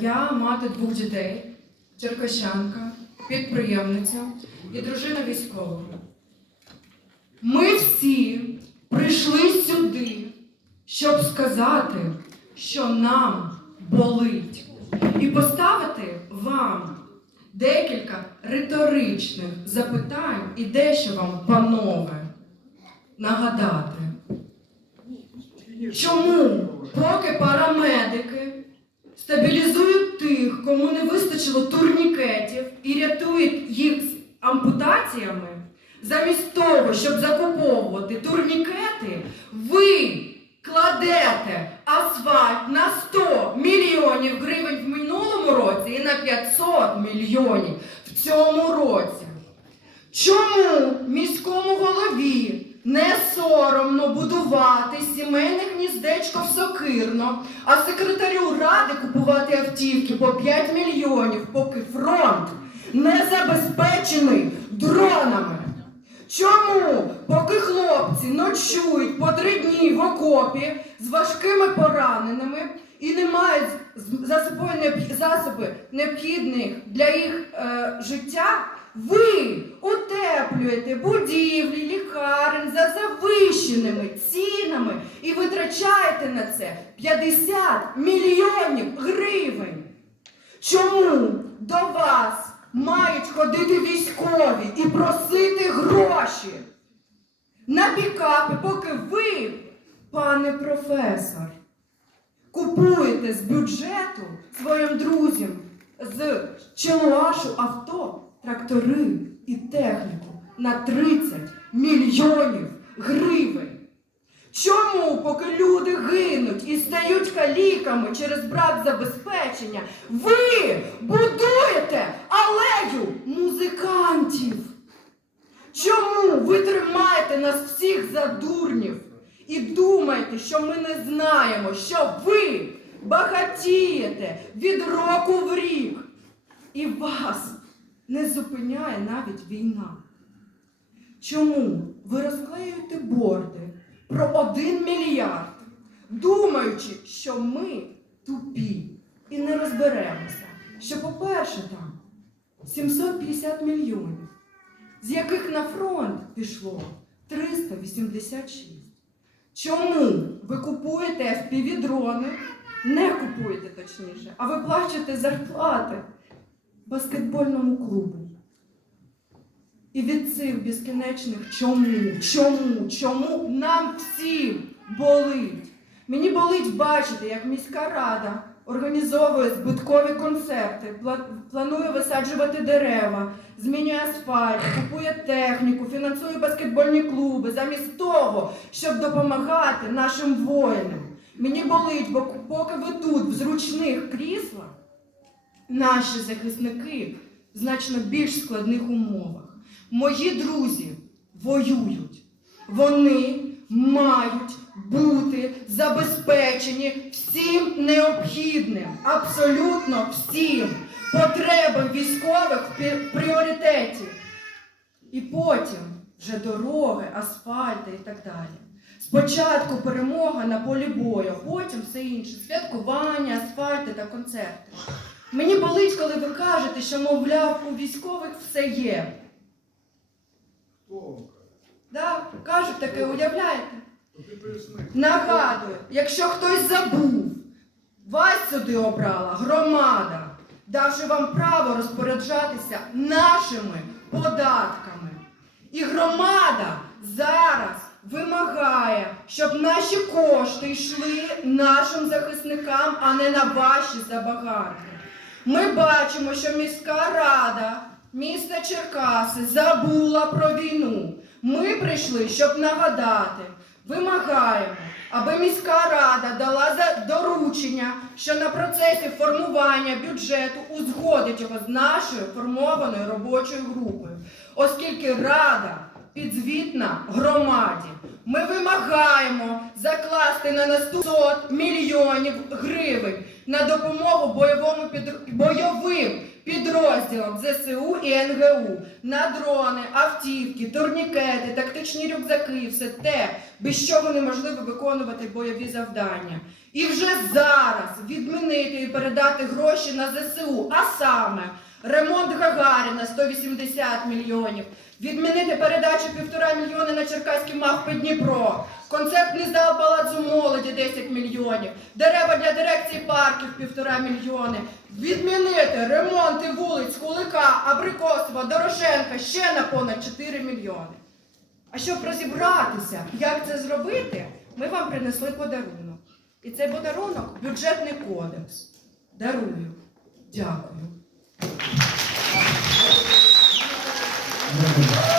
Я мати двох дітей, черкащанка, підприємниця і дружина військового. Ми всі прийшли сюди, щоб сказати, що нам болить, і поставити вам декілька риторичних запитань і дещо вам, панове, нагадати. Чому, поки парамедики стабілізують тих, кому не вистачило турнікетів і рятують їх з ампутаціями, замість того, щоб закуповувати турнікети, ви кладете асфальт на 100 мільйонів гривень в минулому році і на 500 мільйонів в цьому році. Чому міському голові не соромно будувати сімейне гніздечко в Сокирно, а секретарю ради купувати автівки по 5 мільйонів, поки фронт не забезпечений дронами? Чому, поки хлопці ночують по три дні в окопі з важкими пораненими і не мають за собою засоби необхідних для їх е, життя, ви утеплюєте будівлі, лікарень за завищеними цінами і витрачаєте на це 50 мільйонів гривень? Чому до вас мають ходити військові і просити гроші на пікапи, поки ви, пане професор, купуєте з бюджету своїм друзям з Челуашу авто, трактори і техніку на 30 мільйонів гривень? Чому, поки люди гинуть і стають каліками через брак забезпечення, ви будуєте алею музикантів? Чому ви тримаєте нас всіх за дурнів і думаєте, що ми не знаємо, що ви багатієте від року в рік, і вас не зупиняє навіть війна? Чому ви розклеюєте борди про один мільярд, думаючи, що ми тупі і не розберемося, що, по-перше, там 750 мільйонів, з яких на фронт пішло 386. Чому ви купуєте FPV-дрони, не купуєте точніше, а ви плачете зарплати баскетбольному клубу? І від цих безкінечних чому, чому, чому нам всім болить? Мені болить бачити, як міська рада організовує збиткові концерти, планує висаджувати дерева, змінює асфальт, купує техніку, фінансує баскетбольні клуби, замість того, щоб допомагати нашим воїнам. Мені болить, бо поки ви тут в зручних кріслах, наші захисники в значно більш складних умовах. Мої друзі воюють. Вони мають бути забезпечені всім необхідним, абсолютно всім потребам військових в пріоритеті. І потім вже дороги, асфальти і так далі. Спочатку перемога на полі бою, потім все інше святкування, асфальти та концерти. Мені болить, коли ви кажете, що, мовляв, у військових все є. Да, кажуть таке, уявляєте? Нагадую, якщо хтось забув, вас сюди обрала громада, давши вам право розпоряджатися нашими податками. І громада зараз вимагає, щоб наші кошти йшли нашим захисникам, а не на ваші забаганки. Ми бачимо, що міська рада міста Черкаси забула про війну. Ми прийшли, щоб нагадати, вимагаємо, аби міська рада дала доручення, що на процесі формування бюджету узгодить його з нашою формованою робочою групою, оскільки рада підзвітна громаді. Ми вимагаємо закласти на наступні мільйонів гривень на допомогу бойовому підр- бойовим підрозділам ЗСУ і НГУ на дрони, автівки, турнікети, тактичні рюкзаки, все те, без чого неможливо виконувати бойові завдання. І вже зараз відмінити і передати гроші на ЗСУ, а саме ремонт Гагаріна 180 мільйонів, відмінити передачу півтора мільйони на Черкаський МАГ Дніпро, концертний зал Палацу молоді 10 мільйонів, дерева для дирекції парків півтора мільйони, відмінити ремонти вулиць Кулика, Абрикосова, Дорошенка ще на понад 4 мільйони. А щоб розібратися, як це зробити, ми вам принесли подарунок. І цей подарунок бюджетний кодекс. Дарую. Дякую. Thank you.